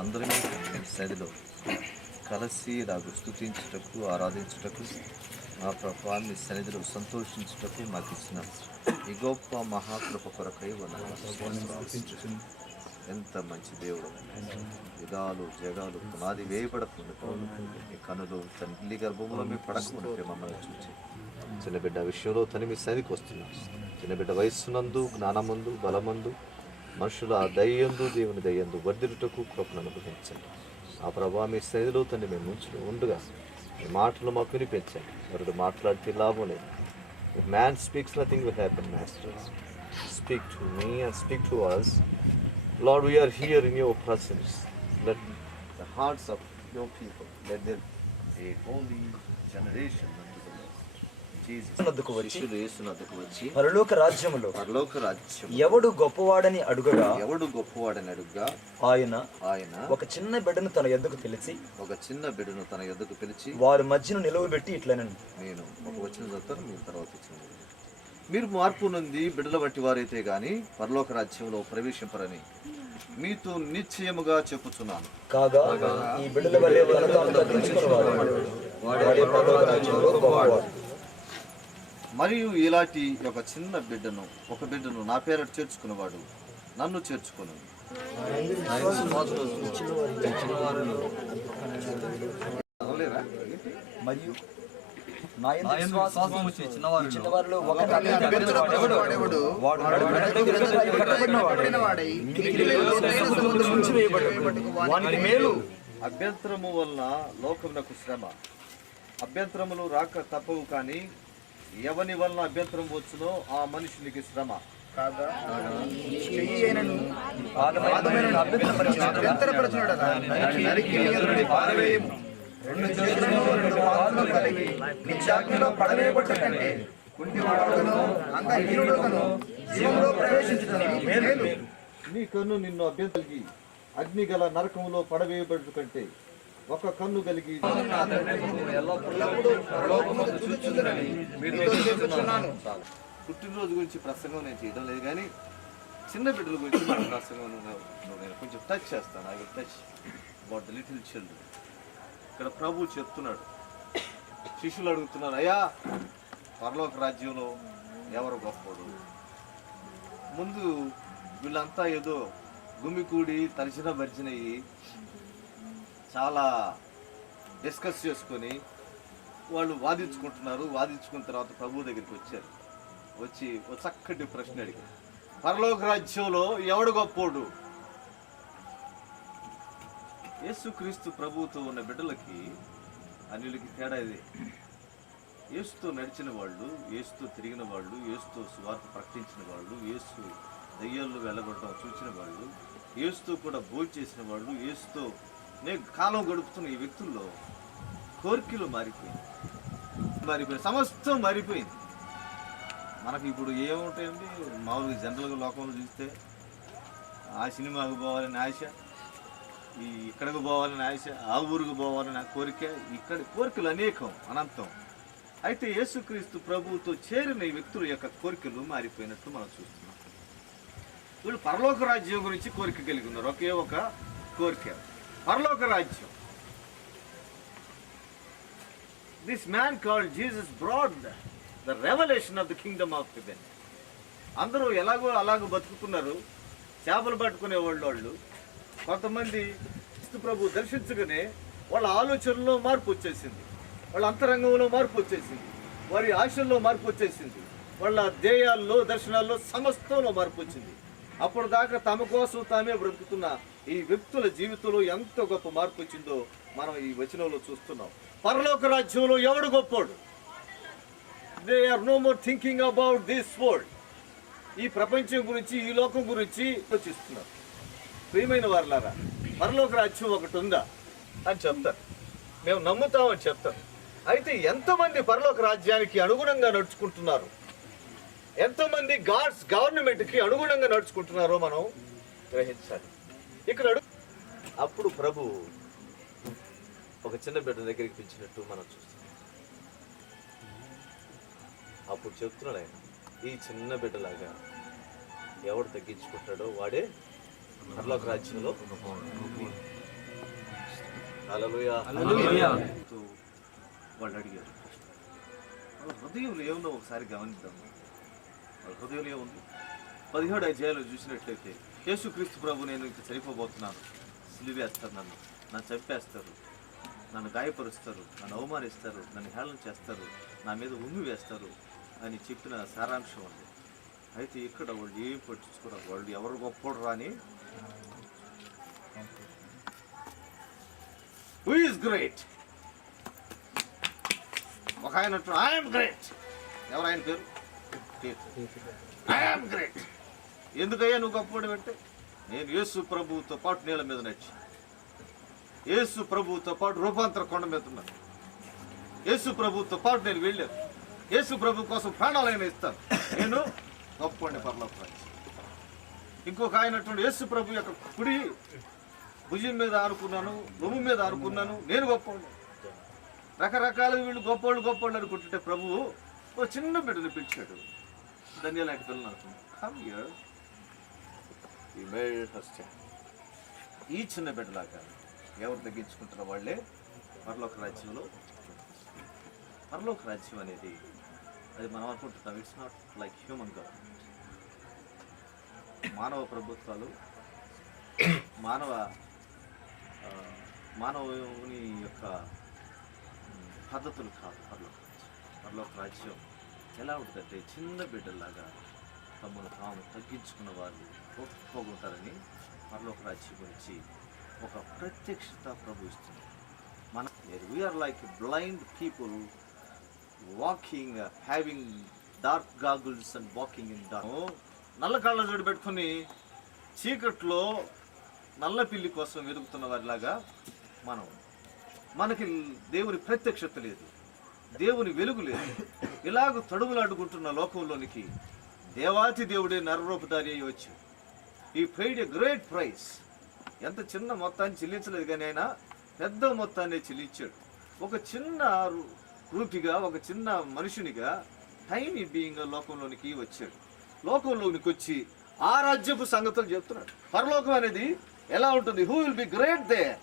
అందరమే సరిలో కలిసి ఇలాగ స్తుతించుటకు ఆరాధించుటకు మా ప్రభువాన్ని సన్నిధిలో సంతోషించుటకు మాకు ఇచ్చిన ఈ గొప్ప మహాకృప కొరకై ఎంత మంచి దేవుడు. యుగాలు జగాలు పునాది వేయబడకుండా ఈ కనులు తల్లి గర్భంలో మీ పడకుండా మమ్మల్ని చూచి చిన్న బిడ్డ విషయంలో తను మీ సన్నిధికి వస్తున్నాం. చిన్న బిడ్డ వయస్సునందు జ్ఞానమందు బలమందు మనుషుల దయ్యందు దేవుని దయ్యందు వర్ధిల్లుటకు కృపను అనుగ్రహించండి. ఆ ప్రభావ మీ సన్నిధిలో తండ్రి మేము ఉంచుతూ ఉండగా మీ మాటలు మాకు వినిపించండి. మరొకటి మాట్లాడితే లాభం లేదు. If man speaks, nothing will happen, Master. Speak to me and speak to us. Lord, we are here in your presence. Let the hearts of your people, let there be a holy generation unto the Lord. పరలోక రాజ్యములో ఎవడు గొప్పవాడని అడుగగా ఆయన ఒక చిన్న బిడ్డను తన యొద్దకు పిలిచి వారి మధ్యను నిలవబెట్టి ఇట్లనను. నేను ఒక వచ్చిన చదువుతాను, మీరు తర్వాత మీరు మార్పు నుండి బిడ్డల బట్టి వారైతే గాని పరలోక రాజ్యంలో ప్రవేశింపరని మీతో నిశ్చయముగా చెప్పుచున్నాను. కాగా ఈ బిడ్డల వలె వాడే పరలోక రాజ్యంలో గొప్పవాడు. మరియు ఇలాంటి ఒక చిన్న ఒక బిడ్డను నా పేరట చేర్చుకున్నవాడు నన్ను చేర్చుకును. మరియు అభ్యంతరము వలన లోకమునకు శ్రమ, అభ్యంతరములు రాక తప్పవు, కానీ ఎవని వలన అభ్యంతరం వచ్చునో ఆ మనుషునికి శ్రమ. నీ కన్ను నిన్ను అభ్యంతరికి అగ్ని గల నరకములో పడవేయబడు కంటే ఒక కన్ను కలిగి పుట్టినరోజు గురించి ప్రసంగం నేను చేయడం లేదు, కానీ చిన్న బిడ్డల గురించి ప్రసంగం నేను కొంచెం టచ్ చేస్తాను. I will touch about the little children. ఇక్కడ ప్రభు చెప్తున్నాడు, శిష్యులు అడుగుతున్నారు, అయ్యా పరలోక రాజ్యంలో ఎవరు గొప్పడు? ముందు వీళ్ళంతా ఏదో గుమికూడి తరిచిన భరిచినవి చాలా డిస్కస్ చేసుకొని వాళ్ళు వాదించుకుంటున్నారు. వాదించుకున్న తర్వాత ప్రభు దగ్గరికి వచ్చి ఒక చక్కటి ప్రశ్న అడిగారు, పరలోక రాజ్యంలో ఎవడు గొప్పోడు? యేసుక్రీస్తు ప్రభువుతో ఉన్న బిడ్డలకి అన్యులకి తేడా ఇది. యేసుతో నడిచిన వాళ్ళు, యేసుతో తిరిగిన వాళ్ళు, యేసుతో సువార్త ప్రకటించిన వాళ్ళు, యేసు దయ్యాల్లో వెళ్ళగొట్టడం చూసిన వాళ్ళు, యేసుతో కూడా భోజనం చేసిన వాళ్ళు, యేసుతో కాలం గడుపుతున్న ఈ వ్యక్తుల్లో కోరికలు మారిపోయింది, సమస్తం మారిపోయింది. మనకి ఇప్పుడు ఏముంటాయండి, మామూలుగా జనరల్గా లోకంలో చూస్తే ఆ సినిమాకు పోవాలని ఆశ, ఇక్కడికి పోవాలని ఆశ, ఆ ఊరికి పోవాలని కోరిక, ఇక్కడ కోరికలు అనేకం అనంతం. అయితే యేసుక్రీస్తు ప్రభువుతో చేరిన ఈ వ్యక్తుల యొక్క కోరికలు మారిపోయినట్టు మనం చూస్తున్నాం. వీళ్ళు పరలోక రాజ్యం గురించి కోరిక కలిగి ఉన్నారు. ఒకే ఒక కోరిక, పరలోక రాజ్యం. This man called Jesus broad the revolution of the Kingdom of haven. అందరూ ఎలాగో అలాగో బతుకుతున్నారు. చేపలు పట్టుకునే వాళ్ళు కొంతమంది క్రీస్తు ప్రభు దర్శించగానే వాళ్ళ ఆలోచనలో మార్పు వచ్చేసింది, వాళ్ళ అంతరంగంలో మార్పు వచ్చేసింది, వారి ఆశల్లో మార్పు వచ్చేసింది, వాళ్ళ ధ్యేయాల్లో దర్శనాల్లో సమస్తంలో మార్పు వచ్చింది. అప్పుడు దాకా తమ కోసం తామే బ్రతుకుతున్న ఈ వ్యక్తుల జీవితంలో ఎంత గొప్ప మార్పు వచ్చిందో మనం ఈ వచనంలో చూస్తున్నాం. పరలోక రాజ్యంలో ఎవడు గొప్పోడు? They are no more thinking about this world. ఈ ప్రపంచం గురించి, ఈ లోకం గురించి ఆలోచిస్తున్నారు. ప్రియమైన వారలారా, పరలోక రాజ్యం ఒకటి ఉందా అని చెప్తారు, మేము నమ్ముతామని చెప్తారు. అయితే ఎంతమంది పరలోక రాజ్యానికి అనుగుణంగా నడుచుకుంటున్నారు, ఎంతమంది గాడ్స్ గవర్నమెంట్కి అనుగుణంగా నడుచుకుంటున్నారో మనం గ్రహించాలి. ఇక్కడ అప్పుడు ప్రభు ఒక చిన్న బిడ్డ దగ్గరికి పిలిచినట్టు మనం చూస్తున్నాం. అప్పుడు చెప్తున్నాడు ఆయన, ఈ చిన్న బిడ్డలాగా ఎవడు తగ్గించుకుంటాడో వాడే పరలోక రాజ్యంలో హల్లెలూయా. వాళ్ళు అడిగారు, వాళ్ళ హృదయంలో ఏముందో ఒకసారి గమనిద్దాం. వాళ్ళ హృదయంలో ఏముంది? 17 అధ్యాయంలో చూసినట్లయితే, యేసుక్రీస్తు ప్రభు, నేను ఇంక చనిపోబోతున్నాను, సిలువేస్తారు, నన్ను చంపేస్తారు, నన్ను గాయపరుస్తారు, నన్ను అవమానిస్తారు, నన్ను హేళన చేస్తారు, నా మీద ఉమ్మి వేస్తారు అని చెప్పిన సారాంశం ఉంది. అయితే ఇక్కడ వాళ్ళు ఏం పట్టించుకోరు, వాళ్ళు ఎవరు గొప్పోడు రాని, హూ ఈజ్ గ్రేట్? ఒక ఆయన ఐఎమ్ గ్రేట్. ఎవరు ఆయన పేరు? I'm great. ఎందుకయ్యా నువ్వు గొప్పవాడు అంటే, నేను యేసు ప్రభువుతో పాటు నీళ్ళ మీద నడిచి, యేసు ప్రభువుతో పాటు రూపాంతర కొండ మీద ఉన్నాను, యేసు ప్రభువుతో పాటు నేను వెళ్ళాను, యేసు ప్రభు కోసం ప్రాణాలైనా ఇస్తాను, నేను గొప్పవాడిని పరలోక రాజ్యం. ఇంకొక ఆయనటువంటి యేసు ప్రభు యొక్క కుడి భుజం మీద ఆనుకున్నాను, రొమ్ము మీద ఆనుకున్నాను, నేను గొప్పవాడిని. రకరకాలుగా వీళ్ళు గొప్పవాళ్ళు అనుకుంటుంటే ప్రభువు ఓ చిన్న బిడ్డని పిలిచాడు. ధన్య లాంటి పిల్లలు అనుకున్నాను. Come here. He made her stand. ఈ చిన్న బిడ్డలాగా ఎవరు తగ్గించుకుంటారో వాళ్ళే పరలోక రాజ్యంలో. పరలోక రాజ్యం అనేది అది మనం అనుకుంటున్నాం, it's not like human government. మానవ ప్రభుత్వాలు, మానవుని యొక్క పద్ధతులు కాదు పరలోక రాజ్యం. ఎలా ఉంటుందంటే, చిన్న బిడ్డల్లాగా తమను తాము తగ్గించుకున్న వాళ్ళు గొప్పగా ఉంటారని పరలోక రాజ్యం గురించి ఒక ప్రత్యక్షత ప్రభు ఇస్తుంది. మన we are like blind people walking, having dark goggles and walking in dark. నల్ల కళ్ళ జోడు పెట్టుకుని చీకట్లో నల్ల పిల్లి కోసం వెతుకుతున్న వారిలాగా మనకి దేవుని ప్రత్యక్షత లేదు, దేవుని వెలుగు లేదు. ఇలాగ తడుములాడుకుంటున్న లోకంలోనికి దేవాతి దేవుడే నరరూపధారి అయ్యి వచ్చి, ఈ పెయిడ్ ఎ గ్రేట్ ప్రైస్. ఎంత చిన్న మొత్తాన్ని చెల్లించలేదు కానీ ఆయన పెద్ద మొత్తాన్ని చెల్లించాడు. ఒక చిన్న రూపిగా, ఒక చిన్న మనుషునిగా, టైనీ బీయింగ్గా లోకంలోనికి వచ్చాడు. లోకంలోనికి వచ్చి ఆ రాజ్యపు సంగతులు చెప్తున్నాడు. పరలోకం అనేది ఎలా ఉంటుంది? Who will be great there?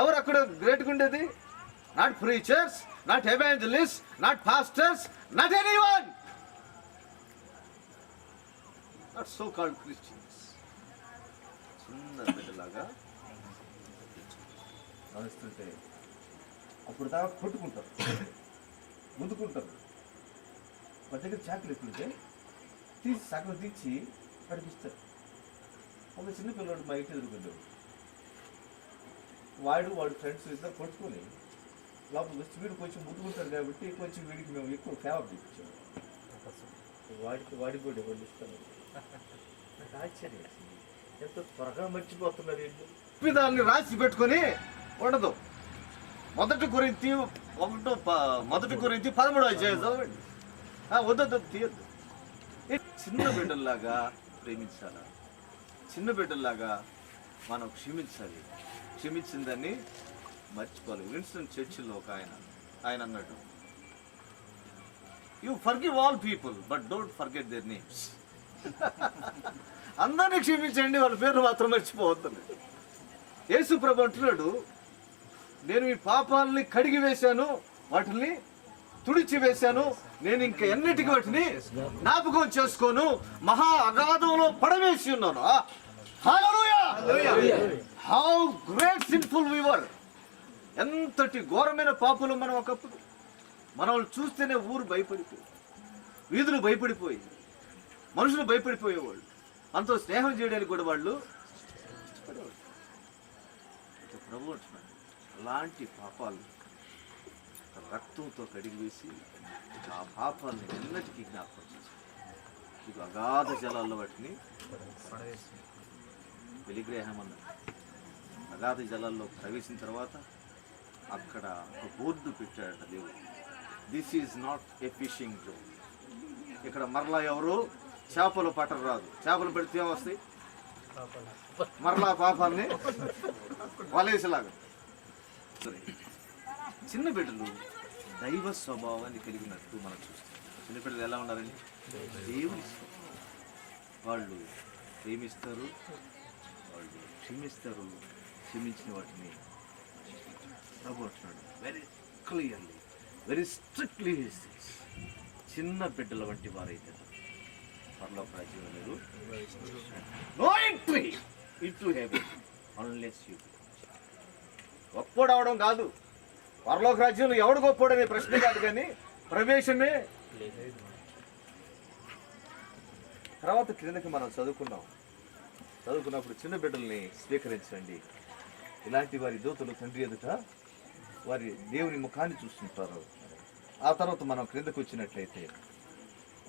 ఎవరు అక్కడ గ్రేట్గా ఉండేది? Not preachers, not evangelist, not pastors, not anyone, not so called Christians. చిన్న బిడ్డలాగా గమనిస్తుంటే అప్పుడు దాకా కొట్టుకుంటారు, ముందుకుంటారు. మన దగ్గర చాక్లెట్ ఉంటే తీసి సగం తీసి నడిపిస్తారు. ఒక చిన్న పిల్లవాడు మా ఇంటి ఎదురుకుంటాడు, వాడు ఫ్రెండ్స్ ఇద్దరు కొట్టుకొని లోపలికి వచ్చి వీడు కొంచెం ముద్దుకుంటాడు కాబట్టి కొంచెం వీడికి మేము ఎక్కువ ఫేవర్ చూపించాము. వాడికి కూడా ఇవ్వండి ఇస్తాను. నాకు ఆశ్చర్యం, ఎంత త్వరగా మర్చిపోతున్నారు ఏంటి? దాన్ని రాసి పెట్టుకొని ఉండదు. మొదటి కొరింథీ 13వ అధ్యాయం చదవండి. వద్దు తీయద్దు. చిన్న బిడ్డల్లాగా ప్రేమించాలా, చిన్న బిడ్డల్లాగా మనం క్షమించాలి, క్షమించిన దాన్ని మర్చిపోవాలి. విన్స్టన్ చర్చిల్లో ఒక ఆయన అన్నాడు, you forgive all people but don't forget their names. అందరినీ క్షమించండి, వాళ్ళ పేర్లు మాత్రం మర్చిపోవద్దు. యేసు ప్రభు అంటున్నాడు, నేను ఈ పాపాలని కడిగి వేశాను, వాటిని తుడిచి వేశాను, నేను ఇంకా ఎన్నిటికి వాటిని జ్ఞాపకం చేసుకోను, మహా అగాధంలో పడవేసి ఉన్నాను. హౌ గ్రేట్ సిన్ఫుల్ వి వర్. ఎంతటి ఘోరమైన పాపులు మనం ఒకప్పుడు. మనల్ని చూస్తేనే ఊరు భయపడిపోయి, వీధులు భయపడిపోయి, మనుషులు భయపడిపోయేవాళ్ళు. అంత స్నేహం చేయడానికి కూడా వాళ్ళు ఇష్టపడేవాళ్ళు. ప్రభు అంటున్నాడు, అలాంటి పాపాలు రక్తంతో కడిగి వేసి ఆ పాపాలని ఎన్నటికీ జ్ఞాపకం చేశారు. ఇది అగాధ జలాల్లో వాటిని వెలిగ్రహం అన్నారు. అగాధ జలాల్లో ప్రవేశించిన తర్వాత అక్కడ ఒక బోర్డు పెట్టాడట దేవుడు, this is not a fishing zone. ఇక్కడ మరలా ఎవరు చేపలు పట్టరు రాదు. చేపలు పెడితే ఏమొస్తాయి? మరలా పాపాలని వలేసేలాగా. చిన్న బిడ్డలు దైవ స్వభావాన్ని కలిగినట్టు మనం చూస్తాం. చిన్న బిడ్డలు ఎలా ఉన్నారని? దేవుని వాళ్ళు ప్రేమిస్తారు, క్షమిస్తారు, క్షమించిన వాటిని ప్రభు అంటున్నాడు వెరీ క్లియర్లీ, వెరీ స్ట్రిక్ట్లీ. చిన్న బిడ్డల వంటి వారైతే పరలోక రాజ్యంలో మీరు no entry into heaven unless you. గొప్పోడు అవడం కాదు, పరలోక రాజ్యంలో ఎవడు గొప్పోడు అనే ప్రశ్న కాదు, కానీ ప్రవేశమే. తర్వాత క్రిందకి మనం చదువుకున్నప్పుడు చిన్న బిడ్డల్ని స్వీకరించండి. ఇలాంటి వారి దూతలు తండ్రి ఎదుట వారి దేవుని ముఖాన్ని చూస్తుంటారు. ఆ తర్వాత మనం క్రిందకు వచ్చినట్లయితే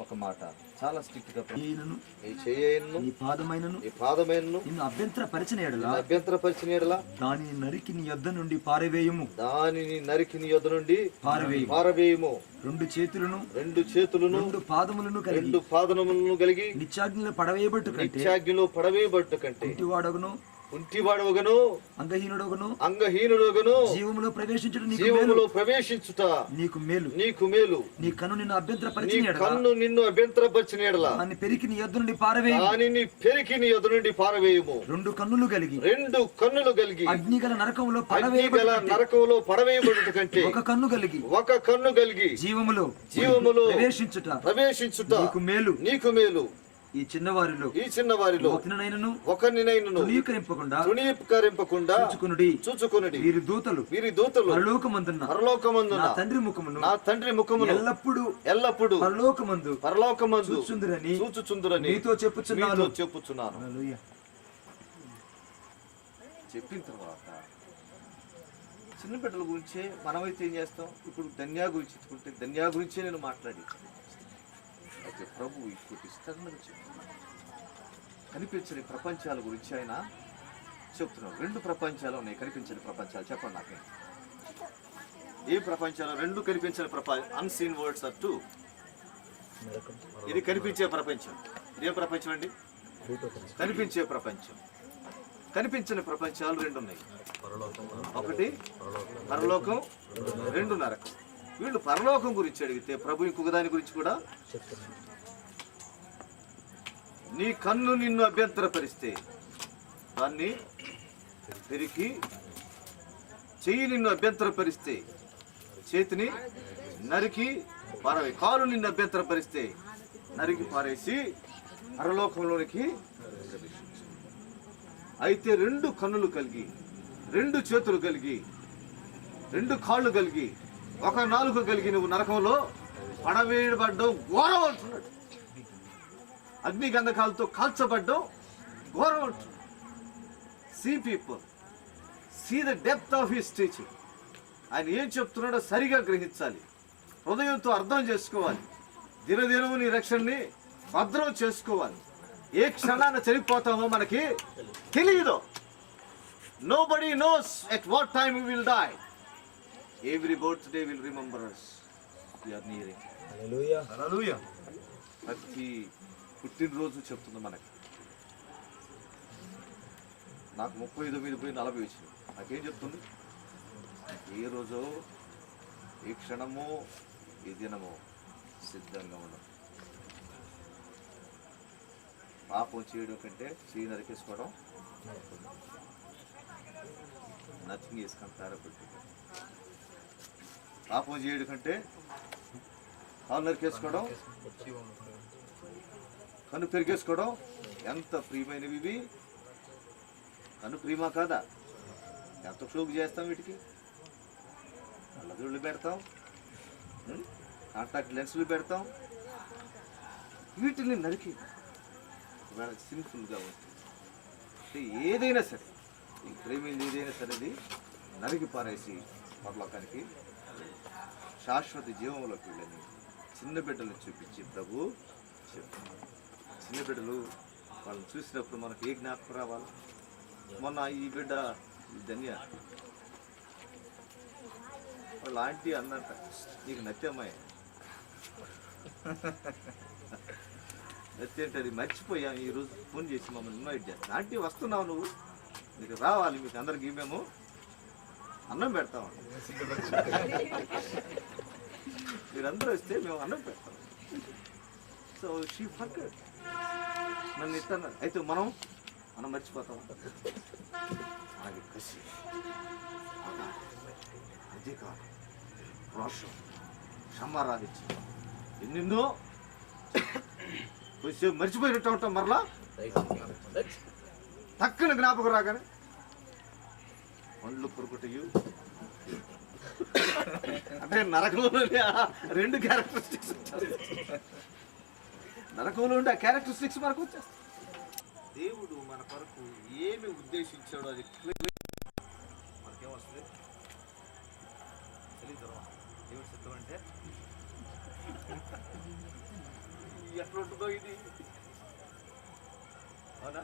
ఒక మాట చాలా స్ట్రిక్ట్ గా, ఈ చేయను ఈ పాదమైనను ఈ పాదమైనను నిన్ను అభ్యంతరపరిచిన ఎడల అభ్యంతరపరిచిన ఎడల దానిని నరికి నీ యొద్ద నుండి పారవేయము. దానిని నరికి నీ యొద్ద నుండి పారవేయము. రెండు చేతులను రెండు పాదములను కలిగి నిత్యాగ్నిలో పడవేయబట్టు కంటే కుంటివాడవగను అంగహీనుడొగను జీవములో ప్రవేశించుట నీకు మేలు. నీ కన్ను నిన్ను అభ్యంతరపరిచిన ఎడల దాన్ని పెరికి నీ యొద్ద నుండి పారవేయము. రెండు కన్నులు కలిగి అగ్నిగల నరకములో పడవేయబడుట కంటే ఒక కన్ను కలిగి జీవములో ప్రవేశించుట నీకు మేలు. ఈ చిన్నవారిలో ఒకరినైనను తృణీకరింపకుండా చూచుకొనుడి. వీరి దూతలు పరలోకమందున్న నా తండ్రి ముఖమును ఎల్లప్పుడు పరలోకమందు చూచుచుందురని మీతో చెప్పుచున్నాను. చెప్పిన తర్వాత చిన్న బిడ్డల గురించే మనమైతే ఏం చేస్తాం? ఇప్పుడు ధన్యా గురించే నేను మాట్లాడి, అయితే ప్రభు ఇప్పుడు విస్తరణగా చెప్తున్నాడు. కనిపించని ప్రపంచాల గురించి ఆయన చెప్తున్నాడు. రెండు ప్రపంచాలు ఉన్నాయి, కనిపించని ప్రపంచాలు. చెప్పండి నాకు, ఏ ప్రపంచాలు? రెండు కనిపించని ప్రపంచం. Unseen worlds are two. ఇది కనిపించే ప్రపంచం. ఇదే ప్రపంచం అండి, కనిపించే ప్రపంచం. కనిపించని ప్రపంచాలు రెండు ఉన్నాయి. ఒకటి పరలోకం, రెండు నరకం. వీళ్ళు పరలోకం గురించి అడిగితే ప్రభు ఇంకొక దాని గురించి కూడా, నీ కన్ను నిన్ను అభ్యంతరపరిస్తే దాన్ని పెరికి, చెయ్యి నిన్ను అభ్యంతరపరిస్తే చేతిని నరికి పారవే, కాలు నిన్ను అభ్యంతరపరిస్తే నరికి పారేసి పరలోకంలోనికి ప్రవేశించు. అయితే రెండు కన్నులు కలిగి, రెండు చేతులు కలిగి, రెండు కాళ్ళు కలిగి, ఒక నాలుక కలిగి నువ్వు నరకంలో పడవేయబడ్డం ఘోరం అంటున్నాడు. అగ్ని గంధకాలతో కాల్చబడ్డం ఘోరం అంటున్నాడు. See people, see the depth of his teaching. ఆయన ఏం చెప్తున్నాడో సరిగా గ్రహించాలి, హృదయంతో అర్థం చేసుకోవాలి. దినదినము నీ రక్షణని భద్రం చేసుకోవాలి. ఏ క్షణాన చనిపోతామో మనకి తెలియదు. Nobody knows at what time we will die. Every birthday will remember us. We are nearing. Hallelujah. ప్రతి పుట్టినరోజు చెప్తుంది మనకి. నాకు 39 పోయి 40 వచ్చింది. నాకేం చెప్తుంది? ఏ రోజో, ఏ క్షణమో, ఏ దినమో సిద్ధంగా ఉండదు. పాపం చేయడం కంటే చేయి నరికేసుకోవడం నథింగ్ ఈజ్ కంపారబుల్. పాపం చేయడం కంటే కాలు నరికేసుకోవడం, కన్ను పెరిగేసుకోవడం ఎంత ప్రియమైనవి ఇవి. కన్ను ప్రియమా కాదా? ఎంత షోకు చేస్తాం వీటికి. కళ్ళజోళ్ళు పెడతాం, కాంటాక్ట్ లెన్సులు పెడతాం. వీటిని నరికి ఇవాళ సింపుల్గా ఉంటుంది. అంటే ఏదైనా సరే, ఈ ప్రేమింది ఏదైనా సరే అది నరికి పారేసి పరలోకానికి శాశ్వత జీవంలోకి వెళ్ళని చిన్న బిడ్డలను చూపించి ప్రభు చెప్తున్నారు. చిన్న బిడ్డలు వాళ్ళని చూసినప్పుడు మనకు ఏ జ్ఞాపకం రావాలి? మొన్న ఈ బిడ్డ ధన్య వాళ్ళ ఆంటీ అన్నట్ట, నీకు నచ్చమ్మాయి నచ్చేంటే అది మర్చిపోయాం. ఈరోజు ఫోన్ చేసి మమ్మల్ని ఇన్వైట్ చేస్తాం. ఆంటీ వస్తున్నావు, నువ్వు మీకు రావాలి, మీకు అందరికి మేము అన్నం పెడతామండి. మీరందరూ వస్తే మేము అన్నం పెడతాం. సో షీ ఫర్గెట్ నన్ను ఇస్తాను. అయితే మనం మనం మర్చిపోతాం. అలాగే కసి, అధికారం, రోషం, క్షమారాధించి ఎన్నెన్నో కొంచెం మర్చిపోయినట్టు ఉంటాం. మరలా తక్కువ జ్ఞాపకం రాగానే పండ్లు కొరుకుటయు. అంటే నరకంలోనే రెండు క్యారెక్టరిస్టిక్స్ ఉంటాయి. నరకంలో ఉండే ఆ క్యారెక్టరిస్టిక్స్ మనకు వచ్చేస్తాయి. దేవుడు మన కొరకు ఏమి ఉద్దేశించాడో అది మనకేమొస్తుంది తెలీదు. దేవుడి చిత్తం అంటే ఎట్లా ఉంటుందో ఇది. అవునా?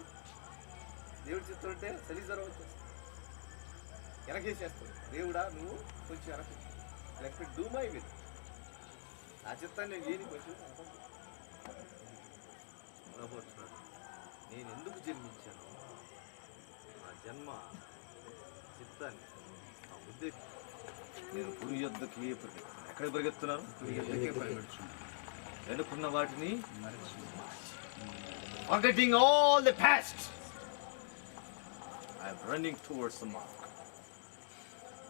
దేవుడి చిత్తం అంటే తెలీదు వచ్చేస్తుంది. వెనకేసేస్తాడు. దేవుడా నువ్వు కొంచెం వెనక డూ మై విల్. ఆ చిత్తాన్ని నేను ఏని కొంచెం అనబోతున్నాడు. నేను ఎందుకు జన్మించాను, నా జన్మ చిత్తాన్ని, నా ఉద్దేశం. నేను గురి యొద్దకి ఎక్కడ పరిగెత్తున్నాను? వెనుకున్న వాటిని forgetting all the past, I am running towards the mark.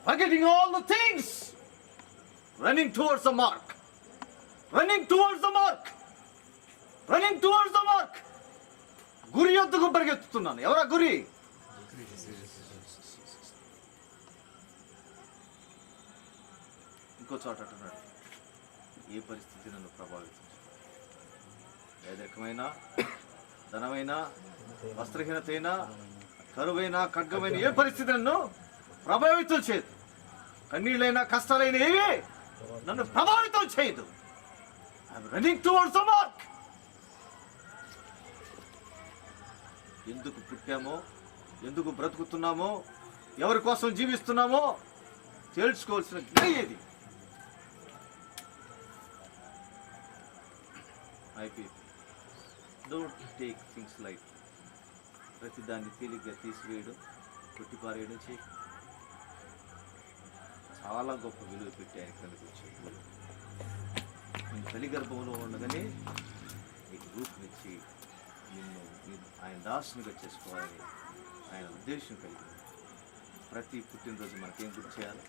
Forgetting all the things, running towards the mark, running towards the mark, running towards the mark. గురి యొద్దకు పరిగెత్తుతున్నాను. ఎవరా గురి? ఇంకో చోట అంటున్నాడు, ఏ పరిస్థితి నన్ను ప్రభావితం, పేదరికమైన, ధనమైన, వస్త్రహీనతైనా, కరువైన, ఖడ్గమైన ఏ పరిస్థితి నన్ను ప్రభావితం చేయదు. కన్నీళ్ళైనా కష్టాలైన ఏవి నన్ను ప్రభావితం చేయదు. I'm running towards the mark. ఎందుకు పుట్టామో, ఎందుకు బ్రతుకుతున్నామో, ఎవరి కోసం జీవిస్తున్నామో తెలుసుకోవాల్సిన జ్ఞానం ఇది. Don't take things light. ప్రతి దాన్ని తేలిగ్గా తీసివేయడం, కొట్టిపారేయడం చేయి. చాలా గొప్ప విలువ పెట్టి ఆయన కనిపించాడు. నేను తల్లి గర్భంలో ఉండగానే నీకు రూపునిచ్చి నిన్ను ఆయన దాసునిగా చేసుకోవాలని ఆయన ఉద్దేశం కలిగింది. ప్రతి పుట్టినరోజు మనకేం గుర్తు చేయాలి?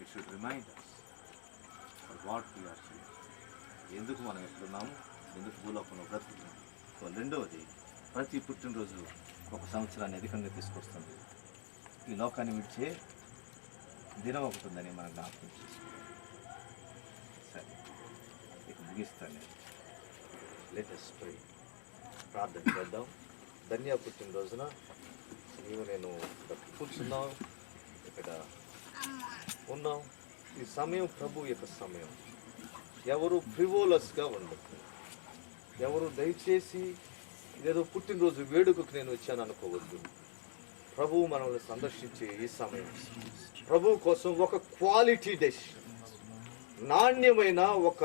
It should remind us for what we are here. ఎందుకు మనం ఎక్కడున్నాము, ఎందుకు భూలోకంలో బ్రతుకుతున్నాము. సో రెండవది, ప్రతి పుట్టినరోజు ఒక సంవత్సరాన్ని అధికంగా తీసుకొస్తుంది. ఈ లోకాన్ని విడిచే దినం ఒకటి ఉందని మనం జ్ఞాపకం చేసుకోవాలి. సరే, ఇక ముగిస్తాను. Let us pray. ప్రార్థన చేద్దాం. ధన్య పుట్టినరోజున నీవు నేను ఇక్కడ కూర్చున్నాం, ఇక్కడ ఉన్నాం. ఈ సమయం ప్రభు యొక్క సమయం. ఎవరు ఫ్రివోలస్గా ఉండదు. ఎవరు దయచేసి ఏదో పుట్టినరోజు వేడుకకు నేను వచ్చాను అనుకోవద్దు. ప్రభువు మనల్ని సందర్శించే ఈ సమయం ప్రభు కోసం ఒక క్వాలిటీ డెసిషన్, నాణ్యమైన ఒక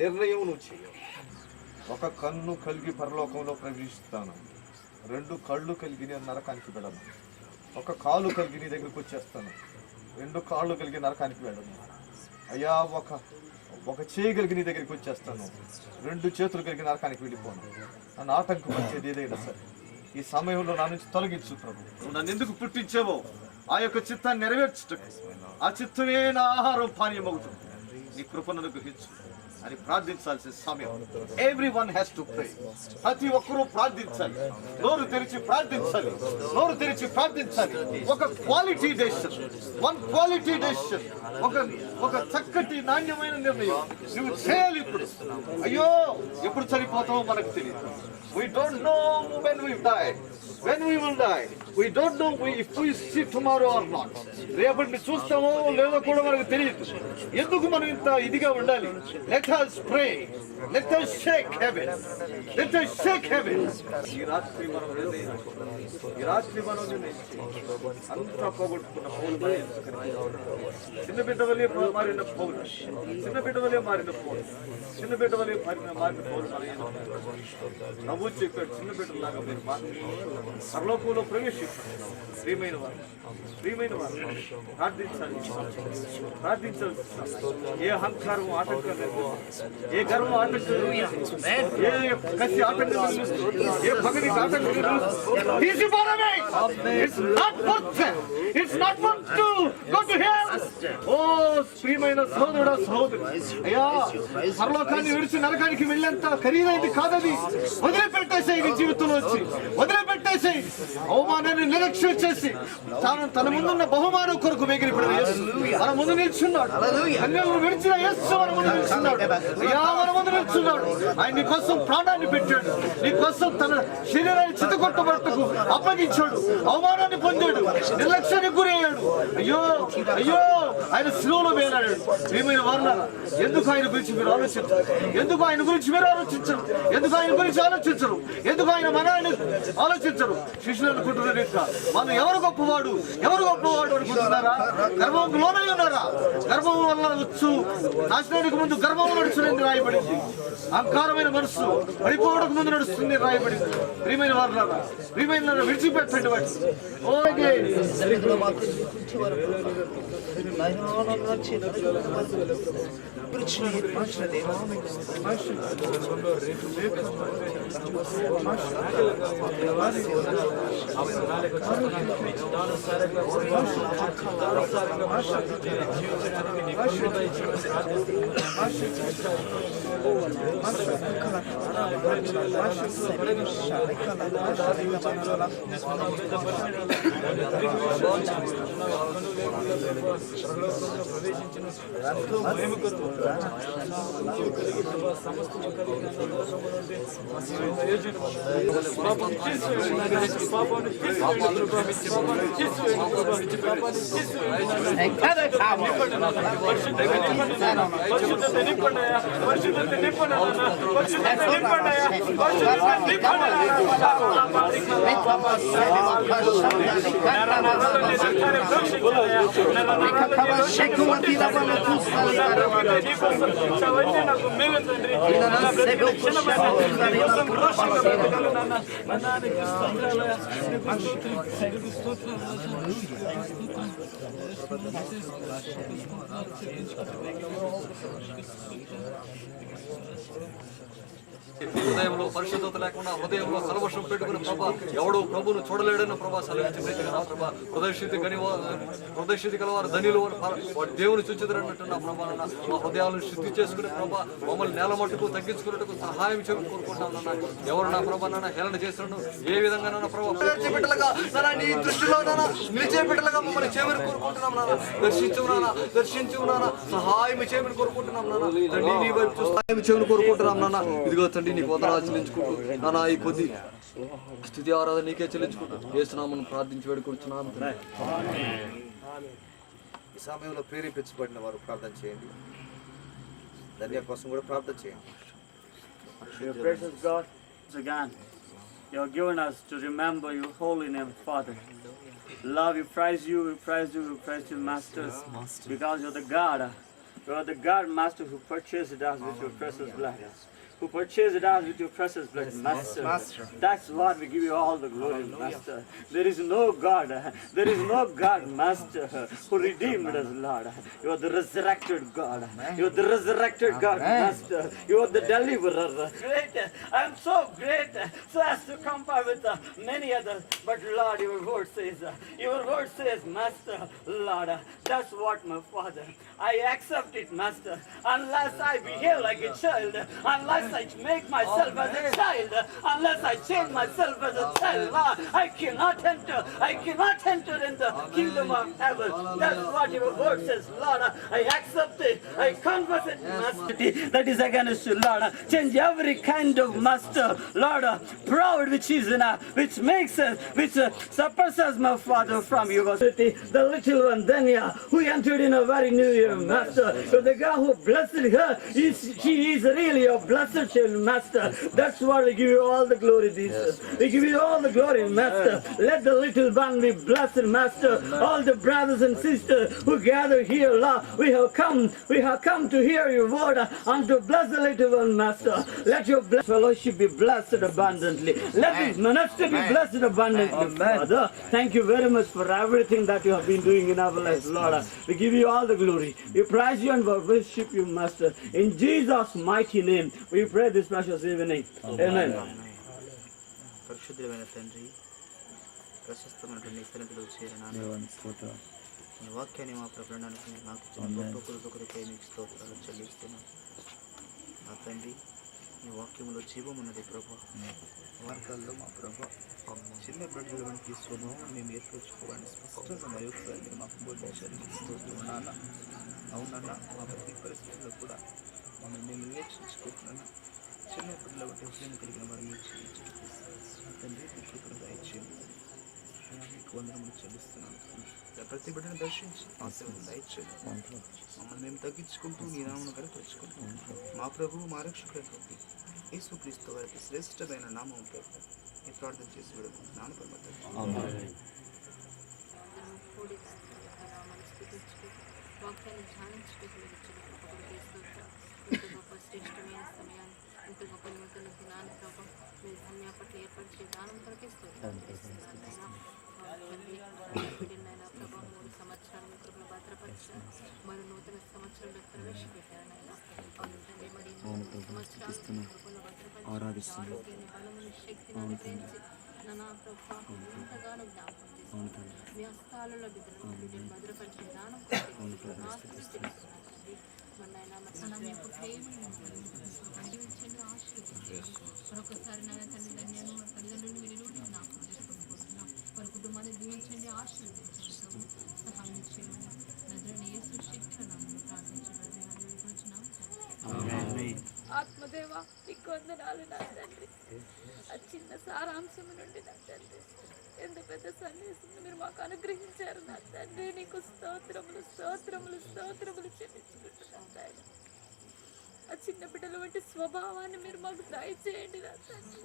నిర్ణయం నువ్వు చేయాలి. ఒక కన్ను కలిగి పరలోకంలో ప్రవేశిస్తాను, రెండు కళ్ళు కలిగి నేను నరకానికి వెళ్ళను. ఒక కాలు కలిగి నీ దగ్గరికి వచ్చేస్తాను, రెండు కాళ్ళు కలిగి నరకానికి వెళ్ళను. అయ్యా, ఒక చేయి కలిగి నీ దగ్గరికి వచ్చేస్తాను, రెండు చేతులు కలిగి నరకానికి వెళ్ళిపోను. నన్ను ఆటంకం వచ్చేది ఏదైనా సరే ఈ సమయంలో నా నుంచి తొలగించు ప్రభు. నువ్వు నన్ను ఎందుకు పుట్టించావో ఆ యొక్క చిత్తాన్ని నెరవేర్చుటకు, ఆ చిత్తమే నా ఆహారం పానీయం అవుతుంది. నీ కృపను అనుగ్రహించు అని ప్రార్థించాల్సిన సమయం. Everyone has to pray. ప్రతి ఒక్కరూ ప్రార్థించాలి. నోరు తెరిచి ప్రార్థించాలి. నోరు తెరిచి ప్రార్థించాలి. ఒక quality decision, one quality decision, ఒక చక్కటి నాణ్యమైన నిర్ణయం నువ్వు చేయాలి ఇప్పుడు. అయ్యో, ఎప్పుడు చనిపోతామో మనకు తెలియదు. We don't know when we die, when we will die. We don't know if we see tomorrow or not. రేపటిని చూస్తామో లేదో కూడా మనకు తెలియదు. ఎందుకు మనం ఇంత ఇదిగా ఉండాలి? Let us pray. Let us shake heaven. Let us shake heaven. ఈ రాత్రి మనం అంతా పోగొట్టుకున్న పౌలు, చిన్న బిడ్డ వలె మారిన పౌలు, చిన్న బిడ్డ వలె మారిన పౌలు, చిన్న బిడ్డ వలె మారిన పౌలు ప్రభు చెప్పాడు, చిన్న బిడ్డలాగా మీరు పరలోకంలో ప్రవేశిస్తారు. ప్రియమైన వారు ప్రార్థించాలి. ఏ అహంకారం ఆటంకం లేదు, ఏ గర్వం ఏ కసి ఆటంకం ఏ పగని ఆటంకం తీసిపారమే. It's not worth, it's not worth to go to hell. ఓ ప్రియమైన సోదరుడా సోదరి, అయ్యా పరలోకాన్ని విడిచి నరకానికి వెళ్ళేంత ఖరీదైంది కాదది. వదిలిపెట్టేసాయి నీ జీవితంలో వచ్చి, వదిలిపెట్టేసాయి. అవమానాన్ని నిర్లక్ష్యం చేసి తన ముందున్న బహుమానం కొరకు వేగిరిపడిన యేసు మన ముందు నిల్చున్నాడు. అన్యులను విడిచిన యేసు మన ముందు నిల్చున్నాడు. అయ్యా మన ముందు నిల్చున్నాడు. ఆయన నీ కోసం ప్రాణాన్ని పెట్టాడు, నీ కోసం తన శరీరాన్ని చిత్తకొట్టబట్టుకు అప్పగించాడు. అవమానాన్ని పొందాడు, నిర్లక్ష్యానికి గురయ్యాడు. అయ్యో అయ్యో ఆయన శిలువలో వేలాడాడు. ప్రియమైన వారులారా, ఎందుకు ఆయన గురించి మీరు ఆలోచించరు? ఎందుకు ఆయన గురించి మీరు ఆలోచించరు? ఎందుకు ఆయన గురించి ఆలోచించరు? ఎందుకు ఆయన మనాన్ని ఆలోచించరు? శిష్యులు అనుకుంటున్నారు ఇంకా మనం ఎవరు గొప్పవాడు అనుకుంటున్నారా? గర్భంకు లోనై ఉన్నారా? గర్భం వల్ల వచ్చు నాశనానికి ముందు గర్భం నడుచునేది రాయబడింది. అహంకారమైన మనస్సు పడిపోవడానికి ముందు నడుస్తుంది రాయబడింది. ప్రియమైన వారులారా, ప్రియమైన విడిచిపెట్టండి వాటి. ఓకే హృదయంలో పరిశుద్ధత లేకుండా హృదయంలో కలవశం పెట్టుకున్న ప్రభా ఎవడు ప్రభును చూడలేడని ప్రభా సెలవించిన ప్రభా హృదయశుద్ధి గలవారు ధనిలు వాడు దేవుని చూచిదరన్నట్టు నా ప్రభా మా హృదయాలను శుద్ధి చేసుకునే ప్రభా మమ్మల్ని నేల మట్టుకు తగ్గించుకున్నట్టుకు సహాయం చేయమని కోరుకుంటున్నాం. ఎవరు నా ప్రభా నాన్న హేళన చేస్తున్నాడు ఏ విధంగా నాన్న ప్రభా బిడ్డలుగా నీ దృష్టిలో నాన్న నిలిచే బిడ్డలుగా మమ్మల్ని చేయమని కోరుకుంటున్నాం. నాన్న దర్శించు నాన్న సహాయం చేయమని కోరుకుంటున్నాం. నాన్న తండ్రి నీ వైపు సహాయం చేయమని కోరుకుంటున్నాం. నాన్న ఇదిగో తండ్రి నీకు వందనాలు చెల్లించుకుంటూ నాన్న ఈ కొద్ది స్తుతి ఆరాధన నీకే చెల్లించుకుంటూ యేసునామమున ప్రార్థించి వేడుకుంటున్నాను. ఈ సమయంలో ప్రేరేపించబడిన వారు ప్రార్థన చేయండి. ధన్య కోసం కూడా ప్రార్థన చేయండి. Dear precious God, once again, you have given us to remember your holy name, Father. Love, we praise you, Master, because you're the God. You are the God, Master, who purchased us with your precious blood. Who purchased us with your precious blood, Master. That's what we give you all the glory, Master. There is no God, Master, who redeemed us, Lord. You are the resurrected God. You are the resurrected God, Master. You are the deliverer. Great, I am so great, so as to compare with many others. But Lord, your word says, Master, Lord, that's what my Father. I accept it, Master. Unless I behave like a child, unless I make myself as a child, unless I change myself as a child, Lord, I cannot enter in the kingdom of heaven. That's what your word says, Lord. I accept it, I confess it, Master. That is against you, Lord. Change every kind of Master, Lord, proud which makes us, which suppresses my Father from you. The little one, Danya, who entered in a very new year, Master. So the God who blessed her, she is really a blessed blessed child, Master. That's why we give you all the glory, Jesus. We give you all the glory, Master. Let the little one be blessed, Master. All the brothers and sisters who gather here, Lord, we have come to hear your word and to bless the little one, Master. Let your fellowship be blessed abundantly. Let this ministry be blessed abundantly, Father. Thank you very much for everything that you have been doing in our lives, Lord. We give you all the glory. We praise you and we worship you, Master. In Jesus' mighty name, we pray this precious evening. Amen. పరిశుద్ధమైన తండ్రి, ప్రశస్తమైనటువంటి నీ సన్నిధిలో చేరిన నీ వాక్యాన్ని మా ప్రకటనకి నాకు ఇచ్చిన గొప్ప కృపకై మీకు స్తోత్రాలు చెల్లిస్తున్నాను. నా తండ్రి, నీ వాక్యంలో జీవం ఉన్నది ప్రభు. మార్గాల్లో మా ప్రభు చిన్న బిడ్డల వంటి స్వభావం మేము ఏర్పరచుకోవాలని స్పష్టంగా మరొకసారి మాకు బోధించారు. స్తోత్రం. అవునన్నా, మా ప్రతి పరిస్థితుల్లో కూడా మమ్మల్ని మేము వివేచించుకుంటున్నాను. చిన్న బిడ్డల వంటి హృదయం కలిగిన వారు మీరు తండ్రి, కృపను దయచేయండి. మీకు వందనములు చెల్లిస్తున్నాను. ప్రతి బిడ్డను దర్శించి ఆశీర్వాదం దయచేయండి. మమ్మల్ని మేము తగ్గించుకుంటూ నీ నామమును కనపరుచుకుంటాం. మా ప్రభువు, మా రక్షకుడైనటువంటి యేసుక్రీస్తు వారికి శ్రేష్టమైన నామం పేరు ఈ ప్రార్థన చేసి వేడుకుంటున్నాను పరమతండ్రి. వాక్యాన్ని ధ్యానించుటకు మీరు ఇచ్చిన కృపకు స్తోత్రం. ఇంత గొప్ప శ్రేష్టమైన సమయాన్ని, ఇంత గొప్ప నూతన దినాన్ని ప్రభు మీరు ధన్య పట్ల ఏర్పరిచే దానం కొరకే స్తోత్రం చేస్తున్నాను. నైనా ప్రభు 3 సంవత్సరాలు మీ కృపను భద్రపరిచారు. మరి నూతన సంవత్సరంలో ప్రవేశపెట్టారు. అవును తండ్రి, మరి 3 సంవత్సరాలు కృపను భద్రపరిచి ఆరోగ్యాన్ని, బలమును, శక్తిని అనుగ్రహించి నా ప్రభు ఎంతగానో జ్ఞాపకం చేస్తుంది. మీ హస్తాలలో బిడ్డను భద్రపరిచే దానం మరొకసారి నాయన తండ్రి ధన్యాన్ని మా తల్లిదండ్రులు విలువని జ్ఞాపకం చేసుకుంటున్నాం. వారి కుటుంబాన్ని దీవించండి, ఆశీర్వదించండి, సహాయం చేయమని నజరేయుడైన యేసు శక్తిగా నామములో ప్రార్థించండి. ఆత్మదేవ, నీకు వందనాలు నా తండ్రి. ఆ చిన్న సారాంశం నుండి నా తండ్రి ఎంత పెద్ద సందేశం మీరు మాకు అనుగ్రహించారు నా తండ్రి. నీకు స్తోత్రములు స్తోత్రములు స్తోత్రములు చెల్లించుకుంటున్నాను నాయన. ఆ చిన్న బిడ్డల వంటి స్వభావాన్ని మీరు మాకు దయచేయండి నా తండ్రి.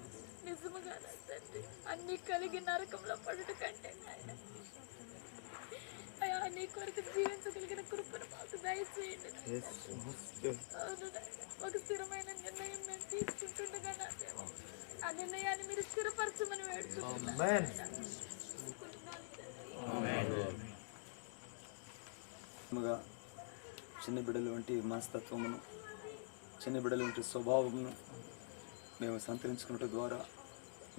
నిజముగా నా తండ్రి, అన్ని కలిగి నరకంలో పడుట కంటే నాయన అయ్యా నీ కొరకు జీవించగలిగిన కృపను మాకు దయచేయండి. అవును నాయన, ఒక స్థిరమైన నిర్ణయం మేము తీసుకుంటుండగా నా దేవ, ఆ నిర్ణయాన్ని మీరు స్థిరపరచమని వేడుకుంటున్నాను. చిన్న బిడ్డల వంటి మనస్తత్వమును, చిన్న బిడ్డల వంటి స్వభావమును మేము సంతరించుకున్నట్టు ద్వారా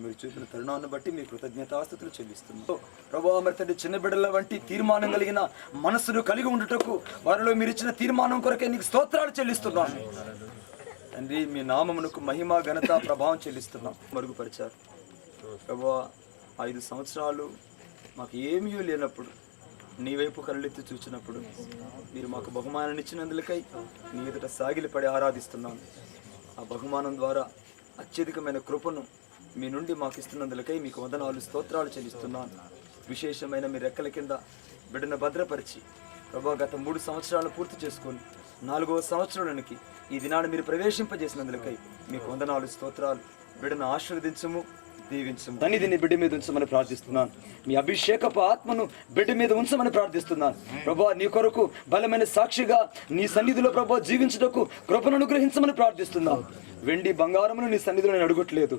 మీరు చూపిన తరుణాన్ని బట్టి మీ కృతజ్ఞతాస్తుతులు చెల్లిస్తున్నాం. ప్రభువా, మరి తండ్రి, చిన్న బిడ్డల వంటి తీర్మానం కలిగిన మనస్సును కలిగి ఉండుటకు వారిలో మీరు ఇచ్చిన తీర్మానం కొరకే నీకు స్తోత్రాలు చెల్లిస్తున్నాను తండ్రి. మీ నామమునకు మహిమ, ఘనత, ప్రభావం చెల్లిస్తున్నాం. మరుగుపరిచారు ప్రభువా. 5 సంవత్సరాలు మాకు ఏమీ లేనప్పుడు నీ వైపు కళ్ళెత్తి చూచినప్పుడు మీరు మాకు బహుమానాన్ని ఇచ్చినందులకై నీ ఎదుట సాగిలిపడి ఆరాధిస్తున్నాను. ఆ బహుమానం ద్వారా అత్యధికమైన కృపను మీ నుండి మాకు ఇస్తున్నందులకై మీకు వందనాలు, స్తోత్రాలు చెల్లిస్తున్నాను. విశేషమైన మీ రెక్కల కింద బిడ్డను భద్రపరిచి ప్రభా, గత 3 సంవత్సరాలు పూర్తి చేసుకొని 4వ సంవత్సరానికి ఈ దినాన్ని మీరు ప్రవేశింపజేసినందులకై మీకు వందనాలు, స్తోత్రాలు. బిడ్డను ఆశీర్వదించము, దీవించము. సన్నిధిని బిడ్డ మీద ఉంచమని ప్రార్థిస్తున్నాను. మీ అభిషేకపు ఆత్మను బిడ్డ మీద ఉంచమని ప్రార్థిస్తున్నాను. ప్రభా, నీ కొరకు బలమైన సాక్షిగా నీ సన్నిధిలో ప్రభా జీవించుటకు కృపను అనుగ్రహించమని ప్రార్థిస్తున్నాను. వెండి బంగారమును నీ సన్నిధిలో నేను అడగట్లేదు.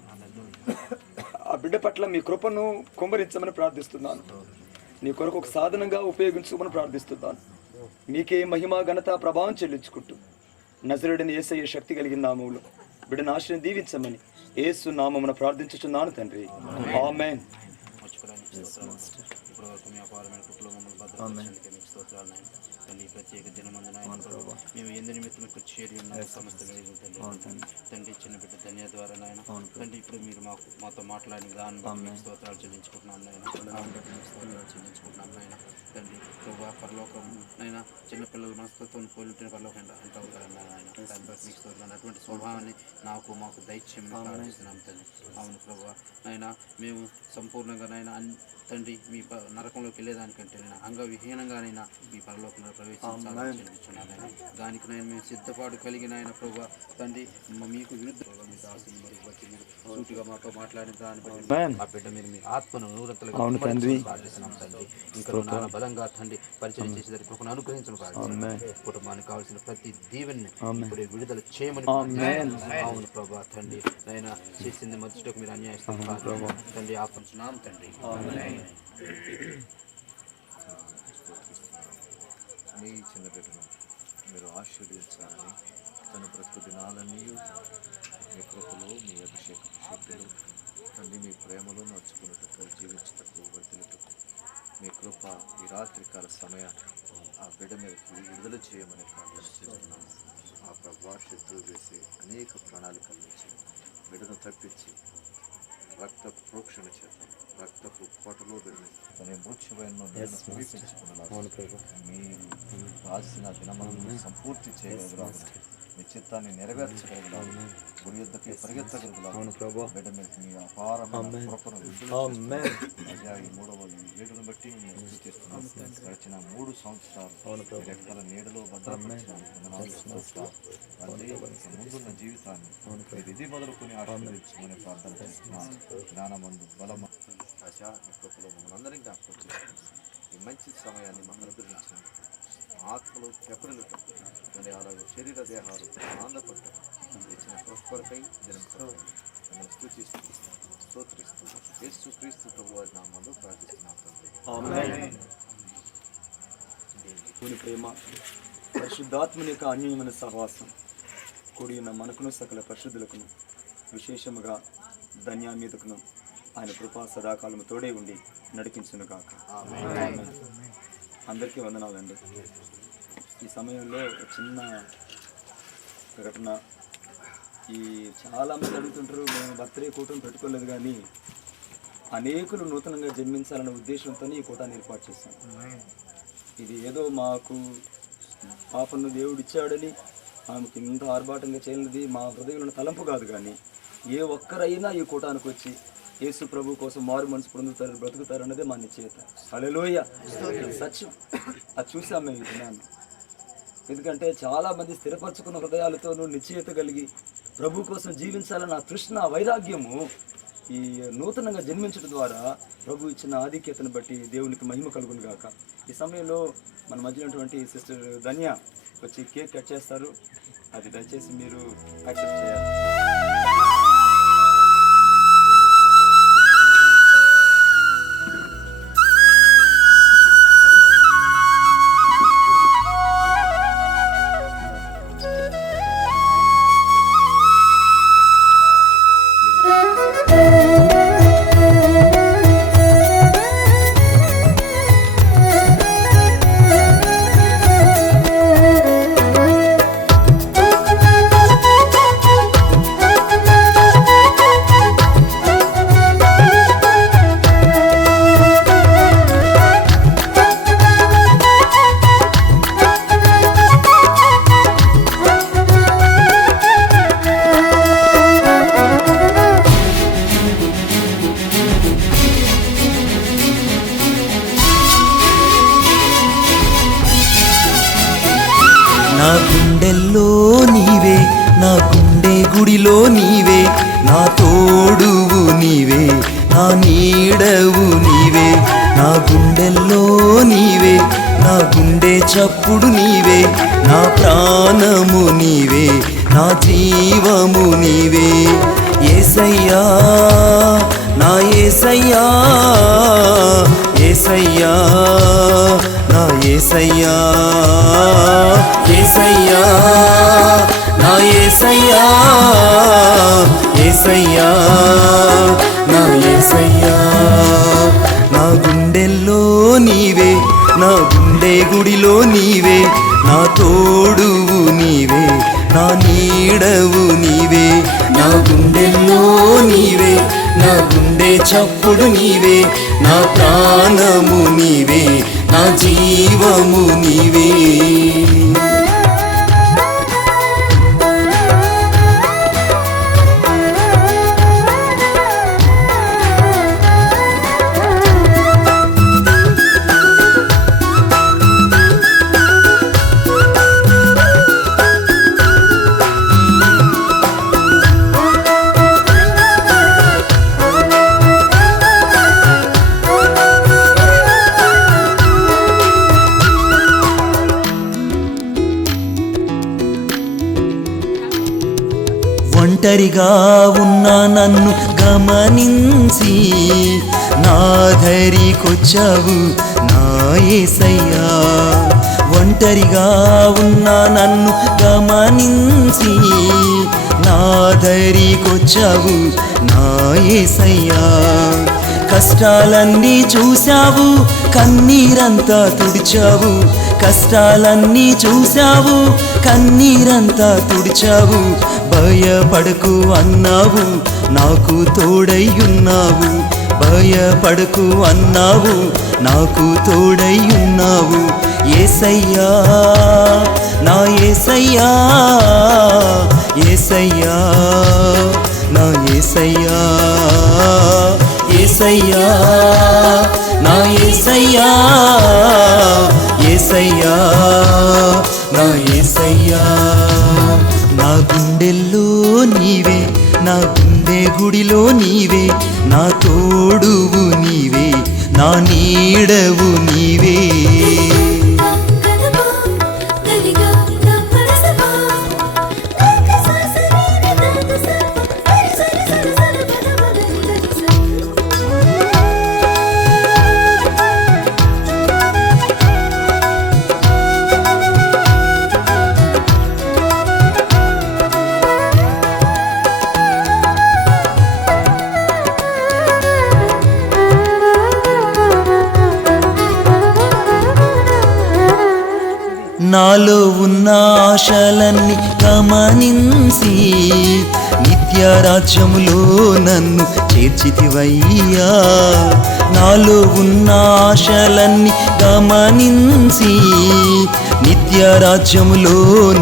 ఆ బిడ్డ పట్ల మీ కృపను కుమ్మరించమని ప్రార్థిస్తున్నాను. నీ కొరకు ఒక సాధనంగా ఉపయోగించుకోమని ప్రార్థిస్తున్నాను. మీకే మహిమ, ఘనత, ప్రభావం చెల్లించుకుంటూ నజరేయుడైన యేసయ్య శక్తి కలిగిన నామములో బిడ్డను ఆశ్రయం దీవించమని యేసు నామమున ప్రార్థించుచున్నాను తండ్రి. ఆమేన్. తండ్రి, ప్రత్యేక దినమందున మేము ఎందు నిమిత్తం ఇక్కడ చేరి ఉన్న సమస్త తండ్రి, చిన్న బిడ్డ ధన్య ద్వారా నాయన తండ్రి, ఇప్పుడు మీరు మాతో మాట్లాడిన విధానం స్తోత్రాలు చెల్లించుకుంటున్నాం నాయన. స్తోత్రాలు చెల్లించుకుంటున్నాం నాయన. తండ్రి, ప్రభా, పరలోకం నైనా చిన్నపిల్లల మనస్తత్వం పోలింటిన పరలోకం అంటావు కదా నాయన. దాన్ని బట్టి మీకు స్తోత్రాలు. అటువంటి స్వభావాన్ని మాకు దయచేయమని ప్రార్థిస్తున్నాం తండ్రి. అవును ప్రభా, నాయన మేము సంపూర్ణంగా నాయన తండ్రి మీ నరకంలోకి వెళ్ళేదానికంటే నేను అంగవిహీనంగానైనా మీ పరలోకంలో ప్రవేశించాలని చెల్లిస్తున్నాను. దానికి నేను మేము సిద్ధపాటు కలిగిన ఆయన ప్రభు తండ్రి మీకు విరుద్ధంగా మీ దాసుని మరి వచ్చి మీరు సూటిగా మాతో మాట్లాడిన దాన్ని బట్టి ఆ బిడ్డ మీరు మీ ఆత్మను నూరంతలుగా ప్రార్థిస్తున్నాం తండ్రి. ఇంకా నాన్న బలంగా తండ్రి పరిచయం చేసేదానికి కృపను అనుగ్రహించడం కుటుంబానికి కావాల్సిన ప్రతి దీవెని ఇప్పుడు విడుదల చేయమని అవును ప్రభా తండ్రి ఆయన చేసింది మొదటికి మీరు అన్యాయస్తాం తండ్రి ఆపంచున్నాం తండ్రి. మీ చిన్న బిడ్డను మీరు ఆశీర్వదించాలని తన బ్రతుకు దినాలన్నీ మీ కృపలో మీ అభిషేక శక్తులు తండ్రి మీ ప్రేమలో నడుచుకున్నట్టు జీవించటకు వర్తినటకు మీ కృప ఈ రాత్రికాల సమయాన్ని ఆ బిడ్డ మీదకి విడుదల చేయమని ప్రార్థన చేస్తున్నాను. ఆ ప్రభా శత్రువు వేసే అనేక ప్రణాళికల నుంచి బిడ్డను తప్పించి రక్త ప్రోక్షణ చేత రక్తపు కోటలో బిడ్డని తన మృత్యువైన సమీపించుకున్నలా మీరు రాసిన దినములను సంపూర్తి చేయగలగలాగా మీ చిత్తాన్ని నెరవేర్చగలగలాగా గురి యుద్ధకి పరిగెత్తగలగలాగా బిడ్డ మీద మీ అపారమైన కృపను ఈ 3వ ఏడును బట్టి మేము సూచిస్తున్నాం. గడిచిన 3 సంవత్సరాలు రెక్కల నీడలో భద్రపరిచిన ముందున్న జీవితాన్ని మీరు ఇది మొదలుకొని ఆశీర్వదించమని ప్రార్థన చేస్తున్నాం. జ్ఞానమందు బలము ఆశ మీ కృపలో మమ్మల్ని అందరినీ జ్ఞాపకం చేస్తున్నాం. ఈ మంచి సమయాన్ని మాకు అనుగ్రహించండి. ఆత్మలో చెప్పలుటం కానీ అలాగే శరీర దేహాలు ఆనందపడటం ఇచ్చిన కృపకై జన్మకరై మిమ్మల్ని స్తుతిస్తూ స్తోత్రిస్తూ యేసు క్రీస్తు ప్రభు వారి నామములో ప్రార్థిస్తున్నాం తండ్రి. దేవుని ప్రేమ పరిశుద్ధాత్మని యొక్క అన్యోన్యమైన సహవాసం కూడి ఉన్న మనకును సకల పరిశుద్ధులకును విశేషముగా ధన్యా మీదకును ఆయన కృపా సదాకాలము తోడే ఉండి నడిపించును కాక. అందరికీ వందనాలండి. ఈ సమయంలో చిన్న ప్రకటన. ఈ చాలామంది అడుగుతుంటారు, మేము బర్త్డే కూటమి పెట్టుకోలేదు కానీ అనేకులు నూతనంగా జన్మించాలనే ఉద్దేశంతో ఈ కూటాన్ని ఏర్పాటు చేశాం. ఇది ఏదో మాకు పాపను దేవుడు ఇచ్చాడని ఆమెకు ఇంత ఆర్భాటంగా చేయనిది మా హృదయంలో తలంపు కాదు, కానీ ఏ ఒక్కరైనా ఈ కూటానికి వచ్చి యేసు ప్రభు కోసం మారు మనసు పొందుతారు, బ్రతుకుతారు అన్నదే మా నిశ్చయిత. హల్లెలూయా, సత్యం. అది చూసాం మేము ఈ దినాన్ని. ఎందుకంటే చాలామంది స్థిరపరచుకున్న హృదయాలతోనూ నిశ్చయిత కలిగి ప్రభు కోసం జీవించాలన్న తృష్ణ వైరాగ్యము ఈ నూతనంగా జన్మించడం ద్వారా ప్రభు ఇచ్చిన ఆధిక్యతను బట్టి దేవునికి మహిమ కలుగును గాక. ఈ సమయంలో మన మధ్యలో ఉన్నటువంటి సిస్టర్ ధన్య వచ్చి కేక్ కట్ చేస్తారు. అది దయచేసి మీరు యాక్సెప్ట్ చేయాలి. నా గుండెల్లో నీవే, నా గుండె గుడిలో నీవే, నా తోడువు నీవే, నా నీడవు నీవే. నా గుండెల్లో నీవే, నా గుండె చప్పుడు నీవే, నా ప్రాణము నీవే, నా జీవము నీవే. యేసయ్యా, నా యేసయ్యా, యేసయ్యా, నా యేసయ్యా, యేసయ్యా, నా యేసయ్యా, యేసయ్యా, నా యేసయ్యా. నా గుండెల్లో నీవే, నా గుండె గుడిలో నీవే, నా తోడువు నీవే, నా నీడవు నీవే. నా గుండెల్లో నీవే, నా గుండె చప్పుడు నీవే, నా ప్రాణము నీవే, నా జీవము నీవే. ఒంటరిగా ఉన్న నన్ను గమనించి నా ధరికొచ్చావు నా యేసయ్యా. ఒంటరిగా ఉన్న నన్ను గమనించి నా ధరికొచ్చావు నా యేసయ్యా. కష్టాలన్నీ చూశావు, కన్నీరంతా తుడిచావు. కష్టాలన్నీ చూశావు, కన్నీరంతా తుడిచావు. భయపడకు అన్నావు, నాకు తోడయ్యున్నావు. భయపడకు అన్నావు, నాకు తోడయ్యున్నావు. యేసయ్యా నా యేసయ్యా, యేసయ్యా నా యేసయ్యా, యేసయ్యా నా యేసయ్యా, యేసయ్యా నా యేసయ్యా. నా గుండెల్లో నీవే, నా గుండె గుడిలో నీవే, నా తోడువు నీవే, నా నీడవు నీవే. నాలో ఉన్న ఆశలన్నీ గమనించి నిత్య రాజ్యములో నన్ను చేర్చితివయ్యా. నాలో ఉన్న ఆశలన్నీ గమనించి నిత్య రాజ్యములో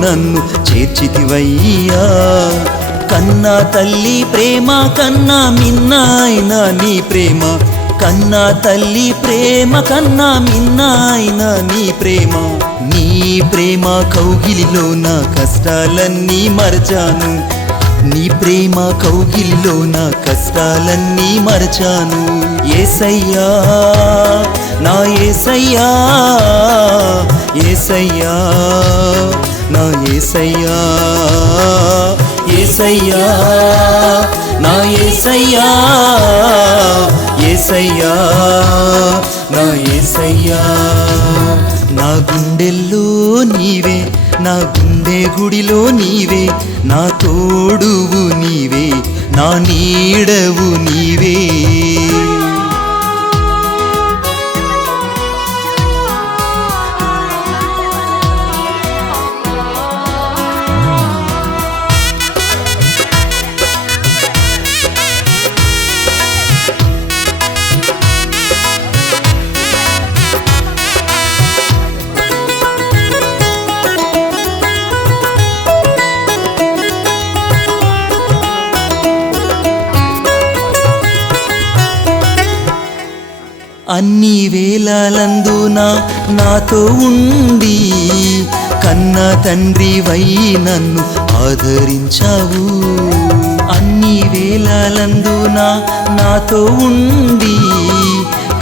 నన్ను చేర్చితివయ్యా. కన్నా తల్లి ప్రేమ కన్నా మిన్నాయినా నీ ప్రేమ, కన్నా తల్లి ప్రేమ కన్నా మిన్నాయినా నీ ప్రేమ. నీ ప్రేమ కౌగిలిలో నా కష్టాలన్నీ మరచాను. నీ ప్రేమ కౌగిలిలో నా కష్టాలన్నీ మరచాను. యేసయ్యా నా యేసయ్యా, యేసయ్యా నా యేసయ్యా, యేసయ్యా నా యేసయ్యా, యేసయ్యా నా యేసయ్యా. నా గుండెల్లో నీవే, నా గుండె గుడిలో నీవే, నా తోడువు నీవే, నా నీడవు నీవే. అన్ని వేళలందున నాతో ఉండి కన్న తండ్రివై నన్ను ఆదరించావు. అన్ని వేళలందున నాతో ఉండి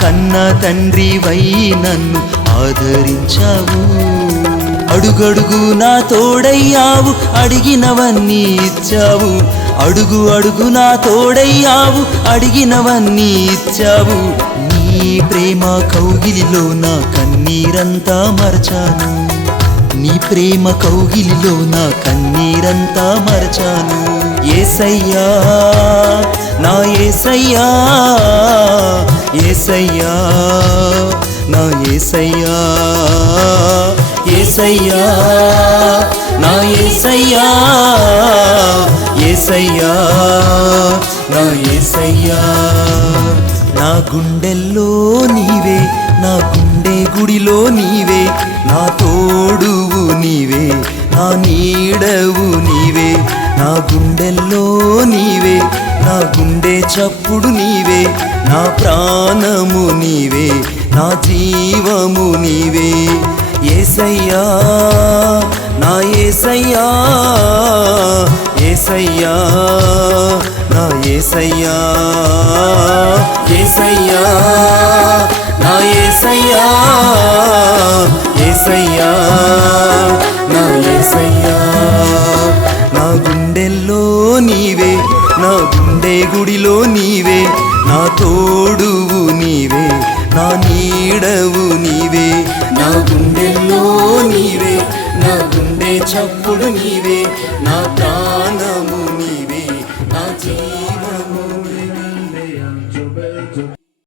కన్న తండ్రివై నన్ను ఆదరించావు. అడుగడుగు నా తోడయ్యావు, అడిగినవన్నీ ఇచ్చావు. అడుగు అడుగు నా తోడయ్యావు, అడిగినవన్నీ ఇచ్చావు. నీ ప్రేమ కౌగిలిలో నా కన్నీరంతా మరచాను. నీ ప్రేమ కౌగిలిలో నా కన్నీరంతా మరచాను. యేసయ్యా నా యేసయ్యా, యేసయ్యా నా యేసయ్యా, యేసయ్యా నా యేసయ్యా, యేసయ్యా నా యేసయ్యా. నా గుండెల్లో నీవే, నా గుండె గుడిలో నీవే, నా తోడువు నీవే, నా నీడవు నీవే. నా గుండెల్లో నీవే, నా గుండె చప్పుడు నీవే, నా ప్రాణము నీవే, నా జీవము నీవే. యేసయ్యా నా యేసయ్యా, యేసయ్యా నా యేసయ్యా, యేసయ్యా నా యేసయ్యా, యేసయ్యా నా యేసయ్యా. నా గుండెల్లో నీవే, దారిలో నీవే, నా తోడువు నీవే, నా నీడవు నీవే, నా గుండెల్లో నీవే, నా గుండె చప్పుడు నీవే, నా ప్రాణము నీవే, నా జీవము నీవే.